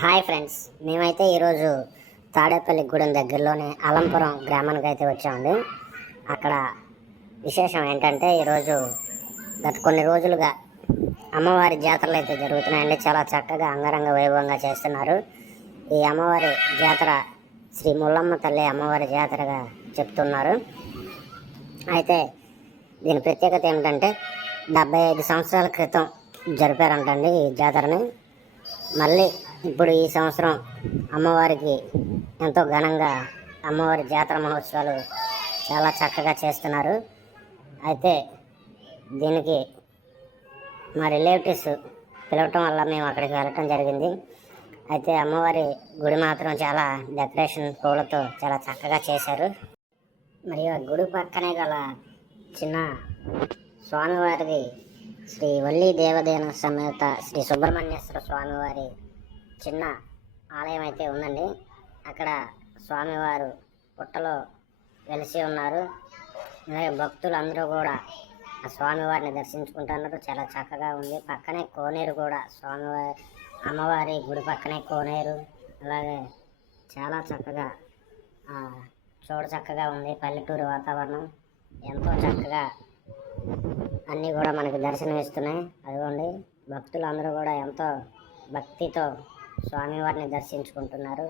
Hi friends, మేమైతే ఈరోజు తాడేపల్లి గూడెం దగ్గరలోనే అలంపురం గ్రామానికి అయితే వచ్చామండి. అక్కడ విశేషం ఏంటంటే ఈరోజు గత కొన్ని రోజులుగా అమ్మవారి జాతరలు అయితే జరుగుతున్నాయండి. చాలా చక్కగా అంగరంగ వైభవంగా చేస్తున్నారు. ఈ అమ్మవారి జాతర శ్రీ ముల్లమ్మ తల్లి అమ్మవారి జాతరగా చెప్తున్నారు. అయితే దీని ప్రత్యేకత ఏమిటంటే 75 సంవత్సరాల క్రితం జరిపారంటండి ఈ జాతరని. మళ్ళీ ఇప్పుడు ఈ సంవత్సరం అమ్మవారికి ఎంతో ఘనంగా అమ్మవారి జాతర మహోత్సవాలు చాలా చక్కగా చేస్తున్నారు. అయితే దీనికి మా రిలేటివ్స్ పిలవటం వల్ల మేము అక్కడికి వెళ్ళటం జరిగింది. అయితే అమ్మవారి గుడి మాత్రం చాలా డెకరేషన్ పూలతో చాలా చక్కగా చేశారు. మరియు ఆ గుడి పక్కనే గల చిన్న స్వామివారిది శ్రీ వల్లి దేవదేన సమేత శ్రీ సుబ్రహ్మణ్యేశ్వర స్వామివారి చిన్న ఆలయం అయితే ఉందండి. అక్కడ స్వామివారు పుట్టలో వెలిసి ఉన్నారు. అలాగే భక్తులు అందరూ కూడా ఆ స్వామివారిని దర్శించుకుంటున్నారు. చాలా చక్కగా ఉంది. పక్కనే కోనేరు కూడా అమ్మవారి గుడి పక్కనే కోనేరు. అలాగే చాలా చక్కగా చూడ చక్కగా ఉంది. పల్లెటూరు వాతావరణం ఎంతో చక్కగా అన్నీ కూడా మనకి దర్శనం ఇస్తున్నాయి. అదిగోండి, భక్తులు అందరూ కూడా ఎంతో భక్తితో స్వామివారిని దర్శించుకుంటున్నారు.